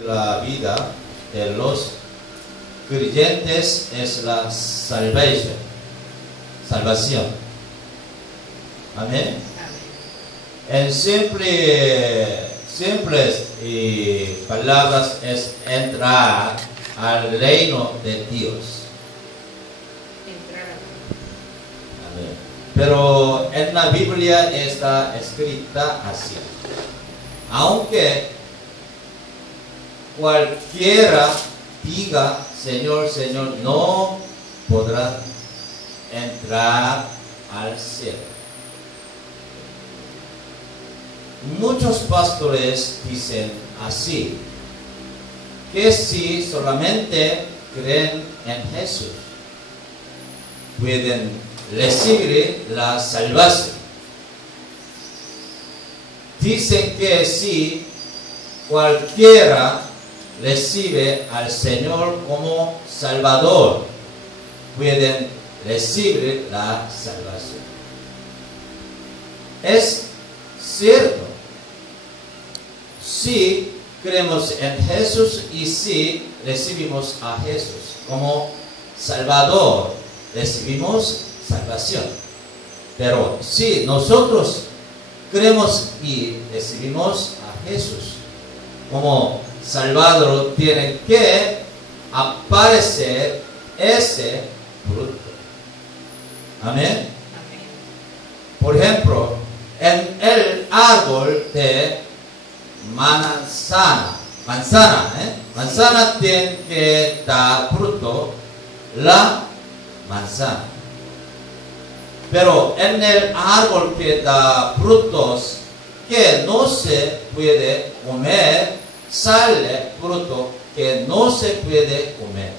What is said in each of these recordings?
La vida de los creyentes es la salvación. Amén. En simples palabras es entrar al reino de Dios. Amén. Pero en la Biblia está escrita así. Aunque cualquiera diga Señor, Señor, no podrá entrar al cielo. Muchos pastores dicen así, que si solamente creen en Jesús, pueden recibir la salvación. Dicen que si cualquiera recibe al Señor como Salvador, pueden recibir la salvación. Es cierto, si creemos en Jesús y si recibimos a Jesús como Salvador, recibimos salvación. Pero si nosotros creemos y recibimos a Jesús como Salvador, tiene que aparecer ese fruto. Amén. Por ejemplo, en el árbol de manzana tiene que dar fruto la manzana. Pero en el árbol que da frutos que no se puede comer, sale fruto que no se puede comer.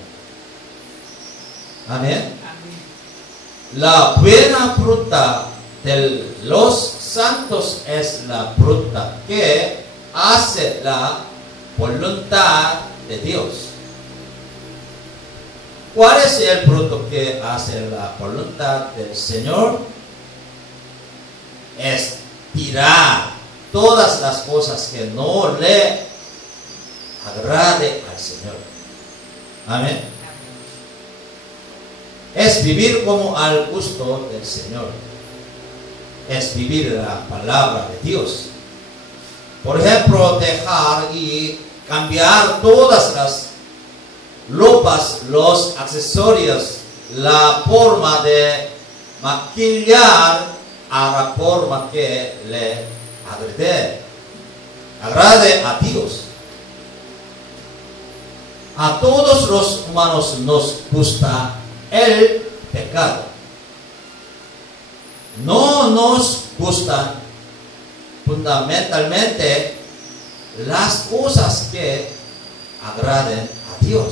Amén. La buena fruta de los santos es la fruta que hace la voluntad de Dios. ¿Cuál es el fruto que hace la voluntad del Señor? Es tirar todas las cosas que no le agrade al Señor. Amén. Es vivir como al gusto del Señor. Es vivir la palabra de Dios. Por ejemplo, dejar y cambiar todas las ropas, los accesorios, la forma de maquillar a la forma que le agrade a Dios. A todos los humanos nos gusta el pecado. No nos gustan fundamentalmente las cosas que agraden a Dios.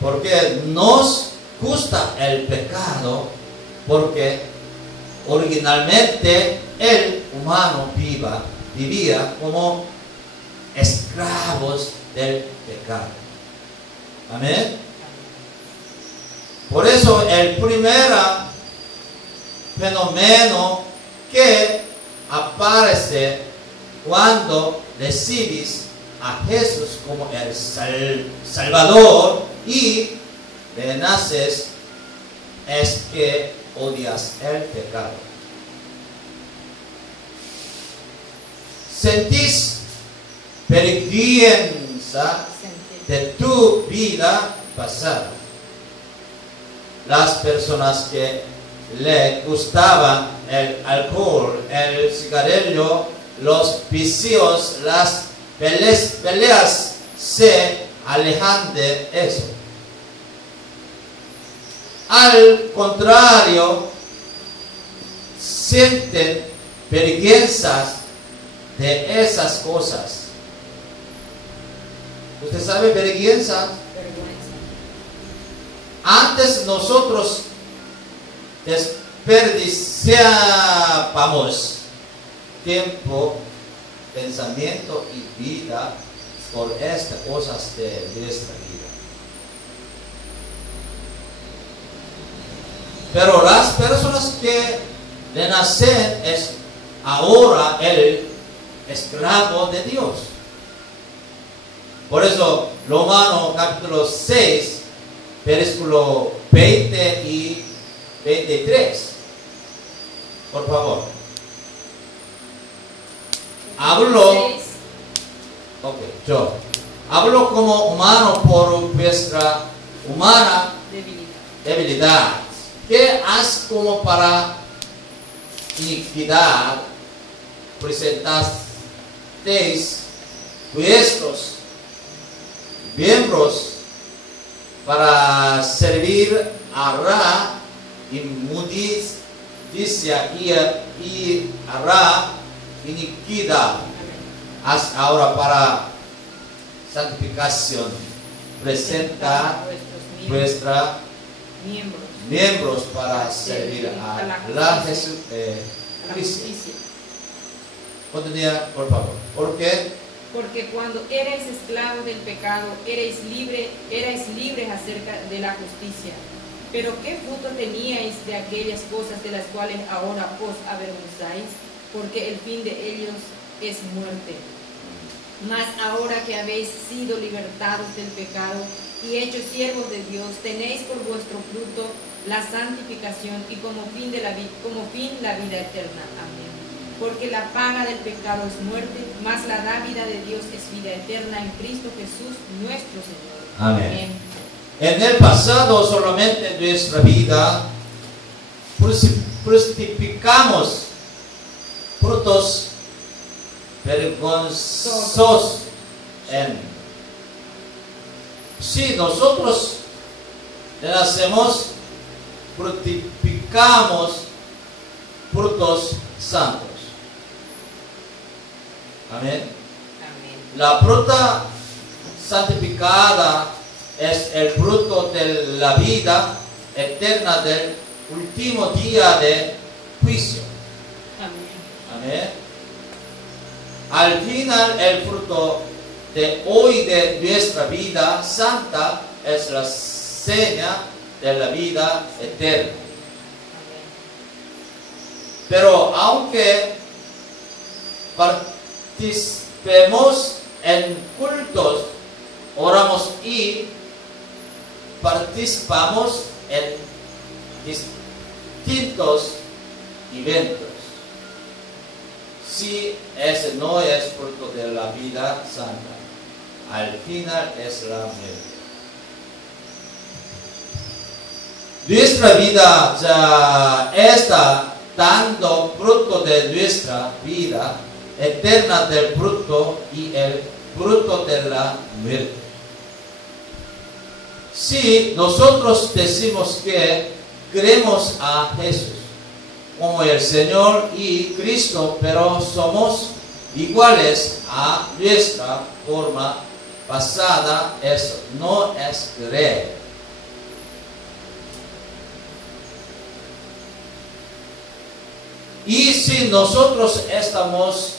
Porque nos gusta el pecado, porque originalmente el humano vivía como esclavos del pecado. Amén. Por eso el primer fenómeno que aparece cuando recibes a Jesús como el Salvador y renaces es que odias el pecado. Sentís vergüenza de tu vida pasada. Las personas que le gustaban el alcohol, el cigarrillo, los vicios, las peleas, se alejan de eso. Al contrario, sienten vergüenzas de esas cosas. ¿Usted sabe vergüenza? Antes nosotros desperdiciábamos tiempo, pensamiento y vida por estas cosas de nuestra vida. Pero las personas que renacen es ahora el esclavo de Dios. Por eso, Romanos capítulo 6, versículo 20 y 23. Por favor. Hablo como humano por vuestra humana debilidad. ¿Qué haz como para iniquidad presentasteis vuestros miembros para servir a la inmundicia y a la iniquidad? Haz ahora para santificación. Presenta vuestros miembros para servir a la justicia. Continúa, por favor. ¿Por qué? Porque cuando erais esclavos del pecado, erais libres acerca de la justicia. Pero ¿qué fruto teníais de aquellas cosas de las cuales ahora os avergonzáis? Porque el fin de ellos es muerte. Mas ahora que habéis sido libertados del pecado y hechos siervos de Dios, tenéis por vuestro fruto la santificación y como fin la vida eterna. Amén. Porque la paga del pecado es muerte, mas la dádiva de Dios es vida eterna en Cristo Jesús nuestro Señor. Amén. En el pasado solamente en nuestra vida fructificamos frutos vergonzosos. Si nosotros nacemos, fructificamos frutos santos. Amén. La fruta santificada es el fruto de la vida eterna del último día de juicio. Amén. Al final, el fruto de hoy de nuestra vida santa es la seña de la vida eterna. Pero aunque participemos en cultos, oramos y participamos en distintos eventos, si ese no es fruto de la vida santa, al final es la muerte. Nuestra vida ya está dando fruto de nuestra vida eterna del fruto y el fruto de la muerte. Si nosotros decimos que creemos a Jesús como el Señor y Cristo, pero somos iguales a nuestra forma pasada, eso no es creer. Y si nosotros estamos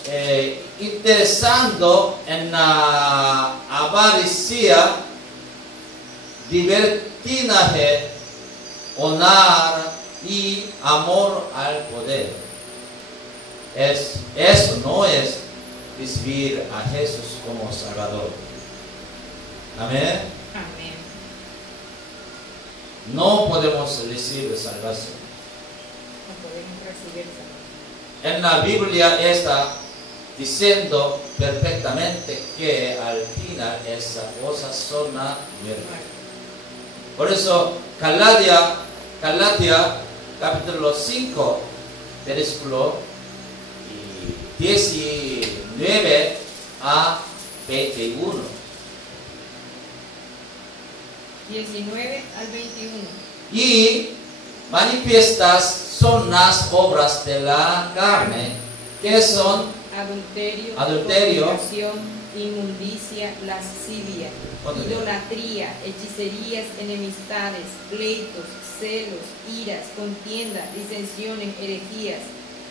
interesando en la avaricia, libertinaje, honor y amor al poder, eso no es recibir a Jesús como Salvador. Amén. Amén. No podemos recibir salvación. No podemos recibir salvación. En la Biblia está diciendo perfectamente que al final esas cosas son la muerte. Por eso Galatia capítulo 5 versículo 19 a 21. 19 al 21. Y manifiestas son las obras de la carne, que son adulterio, fornicación, inmundicia, lascivia, idolatría, hechicerías, enemistades, pleitos, celos, iras, contienda, disensiones, herejías,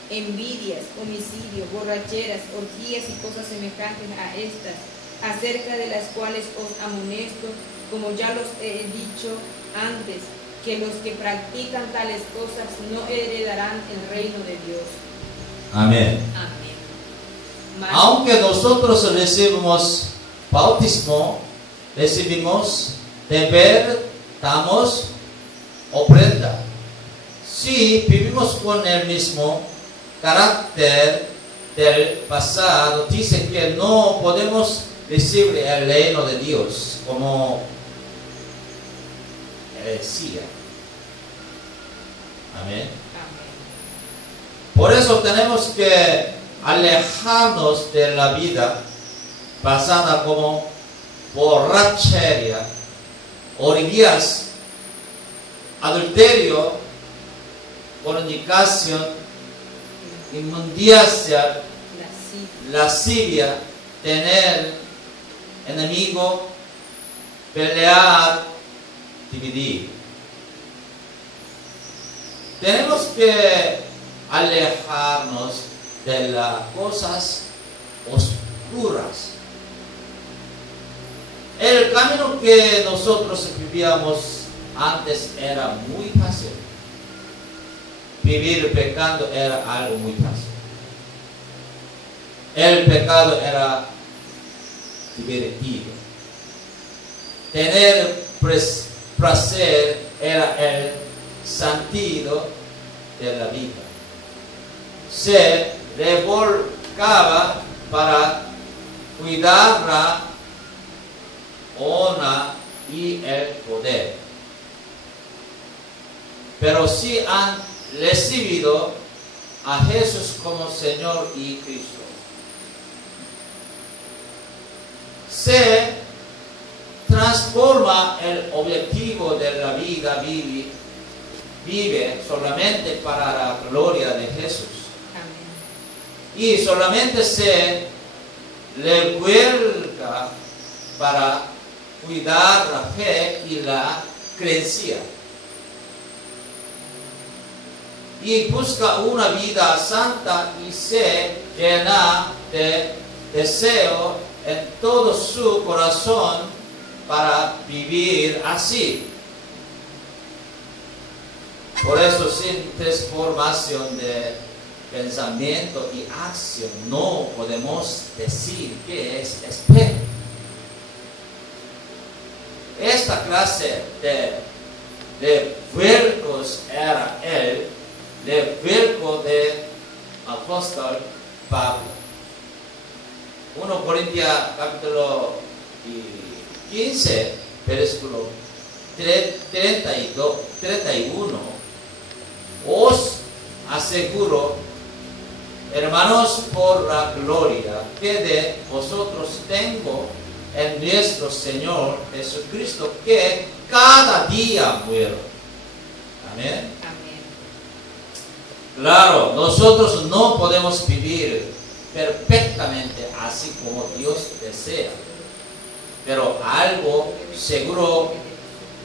envidias, homicidio, borracheras, orgías y cosas semejantes a estas, acerca de las cuales os amonesto, como ya los he dicho antes, que los que practican tales cosas no heredarán el reino de Dios. Amén. Amén. Aunque nosotros recibimos bautismo recibimos deber, damos ofrenda. Si vivimos con el mismo carácter del pasado, dice que no podemos recibir el reino de Dios como heresía. Amén. Por eso tenemos que alejarnos de la vida pasada como borrachería, orgías, adulterio, fornicación, inmundicia, lascivia, tener enemigo, pelear, dividir. Tenemos que alejarnos de las cosas oscuras. El camino que nosotros vivíamos antes era muy fácil. Vivir pecando era algo muy fácil. El pecado era divertido. Tener placer era el sentido de la vida. Se revolcaba para cuidar la honra y el poder. Pero si han recibido a Jesús como Señor y Cristo, se transforma el objetivo de la vida, vive solamente para la gloria de Jesús. Amén. Y solamente se revuelca para cuidar la fe y la creencia. Y busca una vida santa y se llena de deseo en todo su corazón para vivir así. Por eso, sin transformación de pensamiento y acción, no podemos decir que es espejo. Esta clase de vuelcos era el vuelco de apóstol Pablo. 1 Corintios capítulo 15, versículo 31. Os aseguro, hermanos, por la gloria que de vosotros tengo en nuestro Señor Jesucristo, que cada día muero. Amén. Claro, nosotros no podemos vivir perfectamente así como Dios desea, pero algo seguro,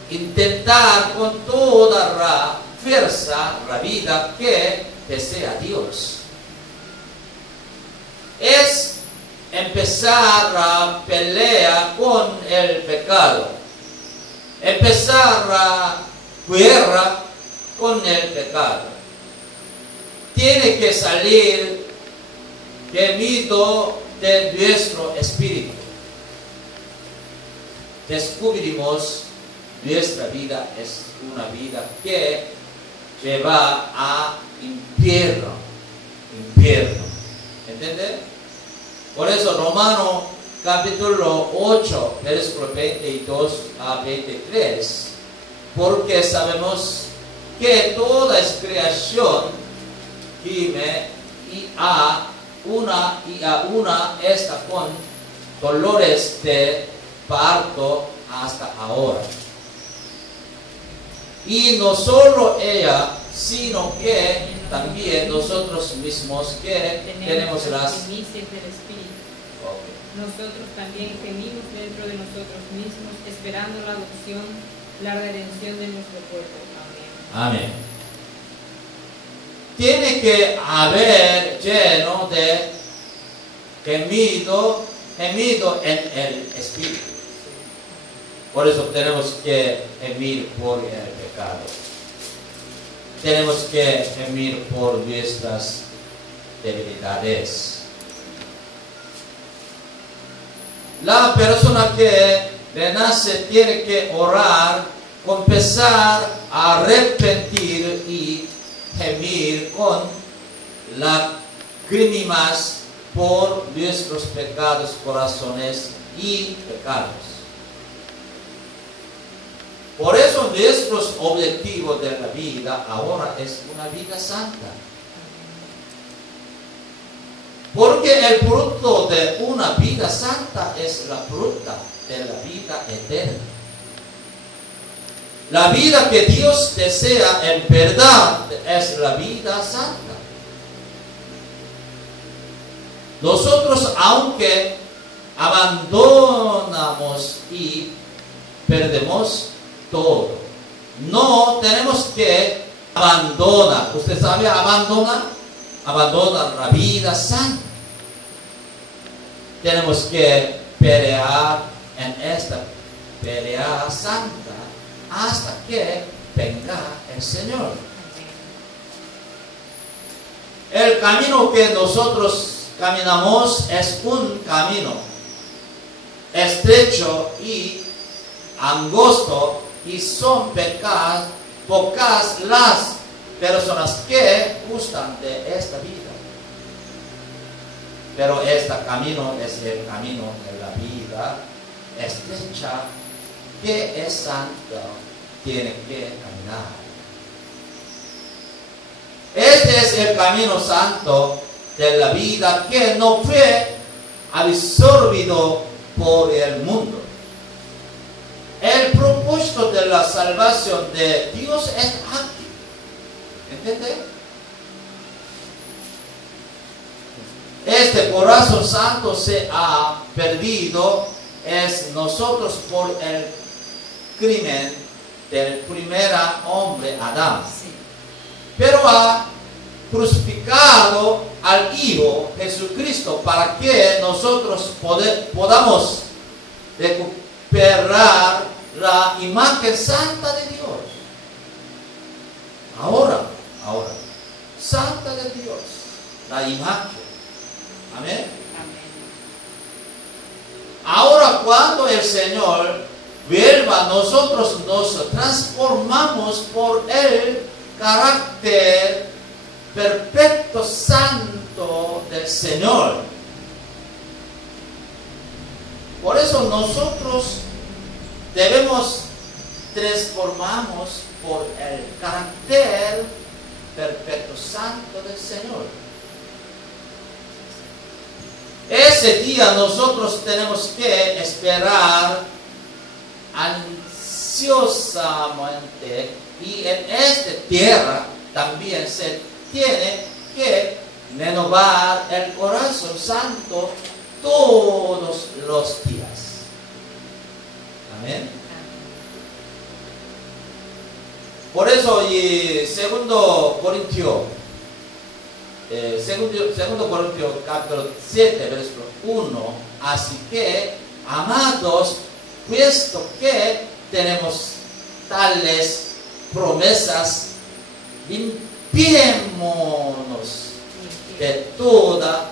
intentar con toda la fuerza la vida que desea Dios. Es empezar la pelea con el pecado, empezar la guerra con el pecado. Tiene que salir gemido de nuestro espíritu. Descubrimos nuestra vida es una vida que lleva a infierno. ¿Entiende? Por eso Romanos capítulo 8, versículo 22 a 23, porque sabemos que toda es creación gime y a una está con dolores de parto hasta ahora. Y no solo ella, sino que también nosotros mismos que tenemos las primicias del Espíritu. Okay. Nosotros también gemimos dentro de nosotros mismos, esperando la adopción, la redención de nuestro cuerpo. Amén. Amén. Tiene que haber lleno de gemido en el Espíritu. Por eso tenemos que gemir por el pecado. Tenemos que gemir por nuestras debilidades. La persona que renace tiene que orar, confesar, arrepentir y gemir con lágrimas por nuestros pecados, corazones y pecados. Por eso nuestros objetivos de la vida ahora es una vida santa. Porque el fruto de una vida santa es la fruta de la vida eterna. La vida que Dios desea en verdad es la vida santa. Nosotros, aunque abandonamos y perdemos todo, no tenemos que abandonar. ¿Usted sabe abandonar? Abandonar la vida santa. Tenemos que pelear en esta pelea santa hasta que venga el Señor. El camino que nosotros caminamos es un camino estrecho y angosto, y son pocas las personas que gustan de esta vida. Pero este camino es el camino de la vida estrecha que es santo, tiene que caminar. Este es el camino santo de la vida que no fue absorbido por el mundo. El propósito de la salvación de Dios es aquí. ¿Entiende? Este corazón santo se ha perdido es nosotros por el crimen del primer hombre, Adán. Pero ha crucificado al Hijo Jesucristo para que nosotros podamos recuperar la imagen santa de Dios. Ahora, santa de Dios, la imagen. Amén. Ahora, cuando el Señor vuelva, nosotros nos transformamos por el carácter perfecto, santo del Señor. Por eso nosotros debemos transformarnos por el carácter perfecto, santo del Señor. Ese día nosotros tenemos que esperar ansiosamente, y en esta tierra también se tiene que renovar el corazón santo todos los días. Amén. Por eso, y segundo Corintios capítulo 7, versículo 1, así que, amados, puesto que tenemos tales promesas, limpiémonos de toda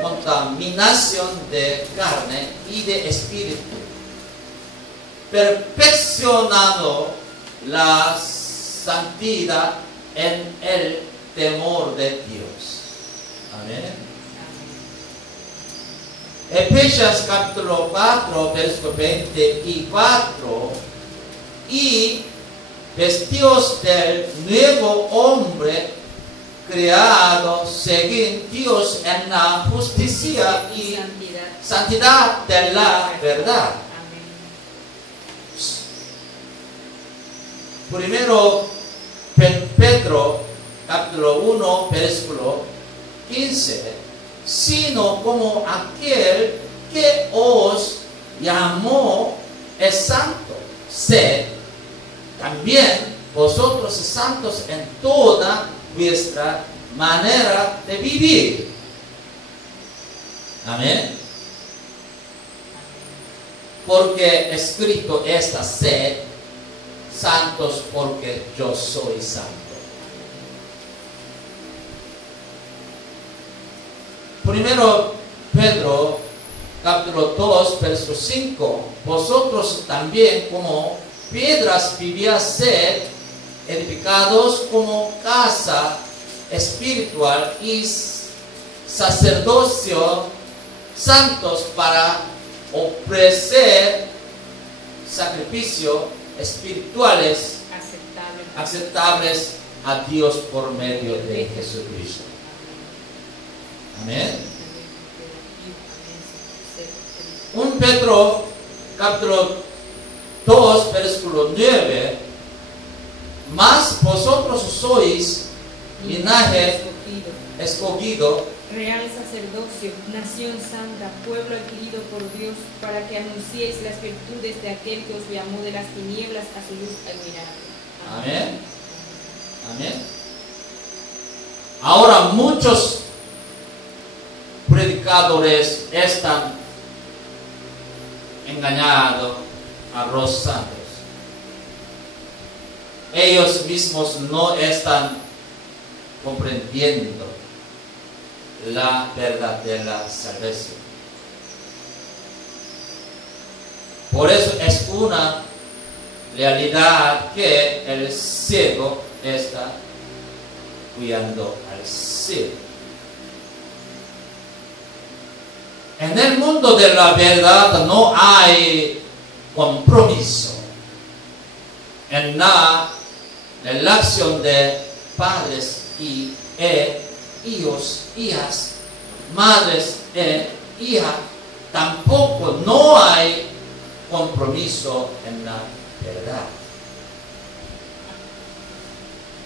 contaminación de carne y de espíritu, perfeccionando la santidad en el temor de Dios. Amén. Efesios capítulo 4, versículo 24, y vestidos del nuevo hombre, creado según Dios en la justicia y santidad de la verdad. Primero Pedro capítulo 1, versículo 15, sino como aquel que os llamó es santo, sed también vosotros santos en toda vuestra manera de vivir. Amén. Porque escrito está: sed santos porque yo soy santo. Primero Pedro capítulo 2, verso 5, vosotros también como piedras vivíais ser edificados como casa espiritual y sacerdocio santos para ofrecer sacrificios espirituales aceptables a Dios por medio de Jesucristo. Amén. 1 Pedro capítulo 2 versículo 9, mas vosotros sois linaje escogido, real sacerdocio, nación santa, pueblo adquirido por Dios, para que anunciéis las virtudes de aquel que os llamó de las tinieblas a su luz admirable. Amén. Amén. Ahora muchos predicadores están engañando a los santos. Ellos mismos no están comprendiendo la verdad de la salvación. Por eso es una realidad que el ciego está cuidando al ciego. En el mundo de la verdad no hay compromiso en la relación de padres y hijos, hijas, madres e hijas. Tampoco no hay compromiso en la verdad.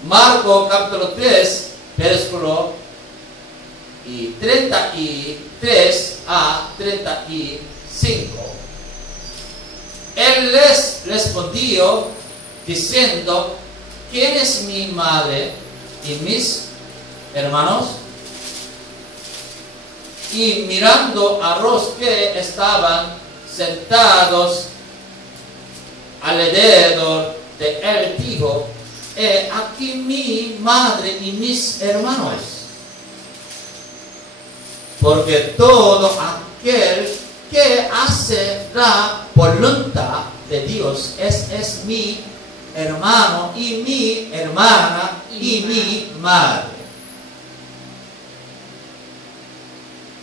Marcos capítulo 3, versículo 33 a 35. Él les respondió diciendo: ¿quién es mi madre y mis hermanos? Y mirando a los que estaban sentados alrededor de él, dijo: he aquí mi madre y mis hermanos. Porque todo aquel que hace la voluntad de Dios es mi hermano y mi hermana y mi madre.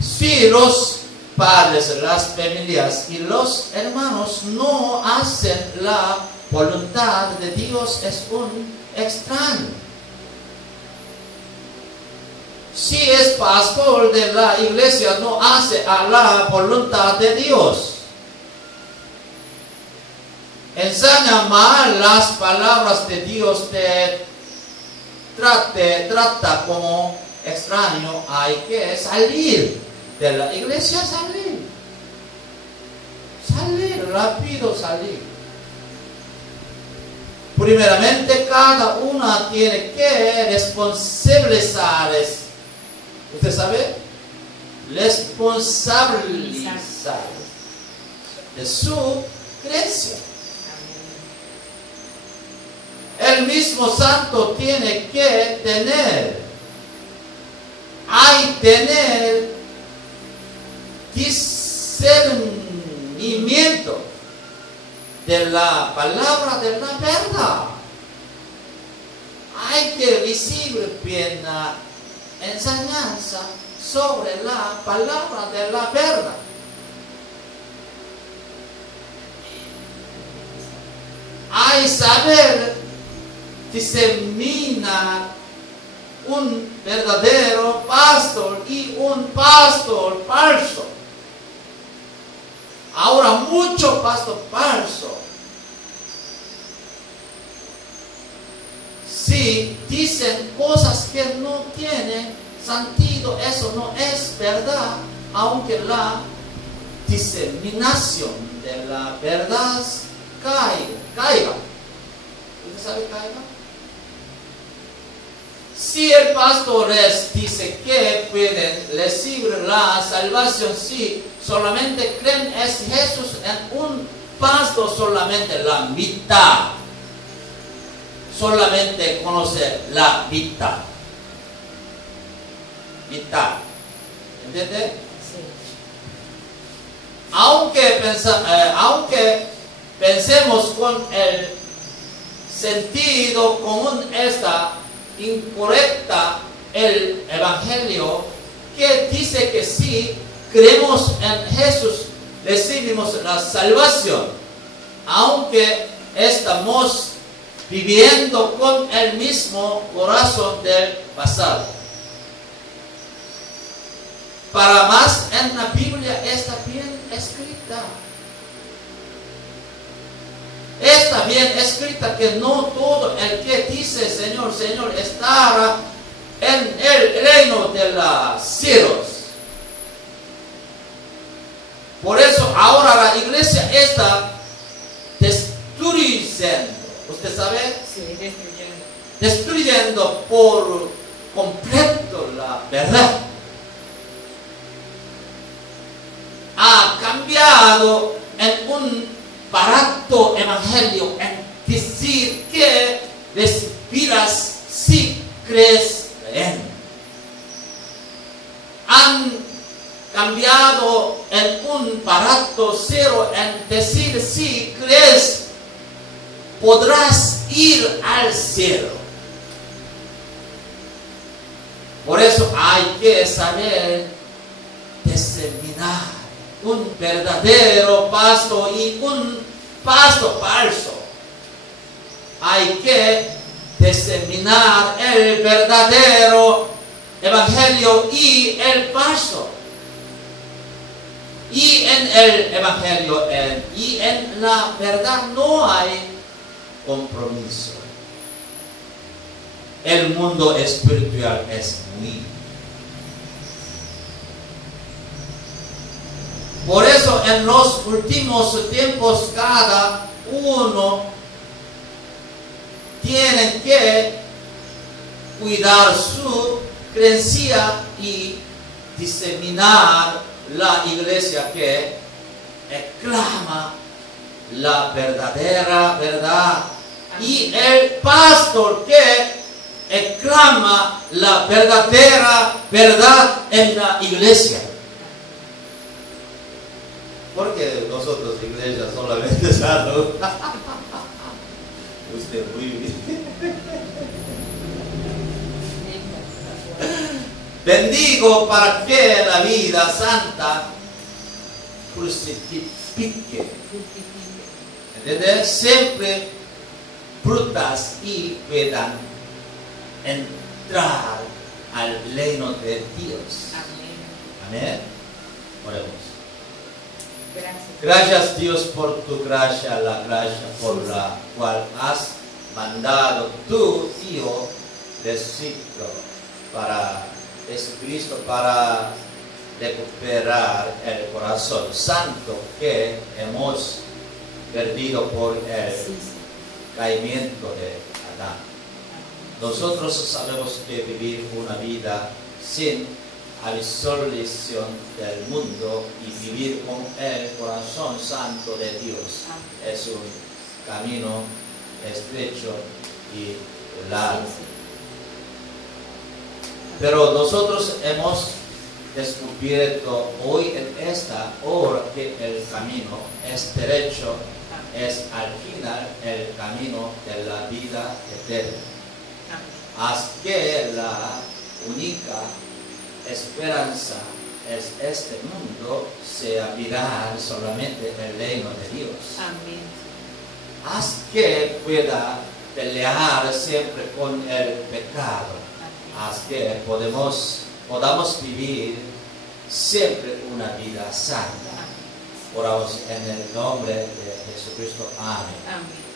Si los padres, las familias y los hermanos no hacen la voluntad de Dios, es un extraño. Si es pastor de la iglesia, no hace a la voluntad de Dios, enseña mal las palabras de Dios, te trata como extraño, hay que salir de la iglesia, salir rápido, salir. Primeramente, cada una tiene que responsabilizarse. ¿Usted sabe? Responsabilizar de su creencia. El mismo santo tiene que tener discernimiento de la palabra de la verdad. Hay que recibir bien la enseñanza sobre la palabra de la verdad. Hay saber diseminar un verdadero pastor y un pastor falso. Ahora mucho pastor falso, si dicen cosas que no tienen sentido, eso no es verdad, aunque la diseminación de la verdad caiga. ¿Usted sabe caiga? Si el pastor dice que pueden recibir la salvación si solamente creen es Jesús, en un pastor solamente la mitad, solamente conoce la mitad. ¿Entiende? Sí. aunque pensemos con el sentido común esta incorrecta el Evangelio, que dice que si creemos en Jesús, recibimos la salvación, aunque estamos viviendo con el mismo corazón del pasado. Para más, en la Biblia está bien escrita. Está bien escrita que no todo el que dice Señor, Señor estará en el reino de los cielos. Por eso ahora la iglesia está destruyendo. ¿Usted sabe? Sí, destruyendo. Destruyendo por completo la verdad. Ha cambiado en un barato evangelio en decir que respiras si crees en. Han cambiado en un barato cero en decir si crees podrás ir al cielo. Por eso hay que saber diseminar un verdadero pasto y un pasto falso. Hay que diseminar el verdadero evangelio y el falso. Y en el evangelio y en la verdad no hay compromiso. El mundo espiritual es muy. Por eso en los últimos tiempos cada uno tiene que cuidar su creencia y diseminar la iglesia que exclama la verdadera verdad y el pastor que exclama la verdadera verdad en la iglesia. Porque nosotros, iglesia, solamente salud. Usted muy bien. Bendigo para que la vida santa fructifique. ¿Entiendes? Siempre frutas y puedan entrar al reino de Dios. Amén. Amén. Oremos. Gracias. Gracias Dios por tu gracia, la gracia por la cual has mandado tu Hijo Jesucristo para Jesucristo para recuperar el corazón santo que hemos perdido por el caimiento de Adán. Nosotros sabemos que vivir una vida sin absolución del mundo y vivir con el corazón santo de Dios es un camino estrecho y largo. Pero nosotros hemos descubierto hoy en esta hora que el camino es derecho, es al final el camino de la vida eterna. Así que la única esperanza es este mundo, se abrirá solamente el reino de Dios. Amén. Haz que pueda pelear siempre con el pecado. Haz que podamos vivir siempre una vida santa. Oramos en el nombre de Jesucristo. Amén. Amén.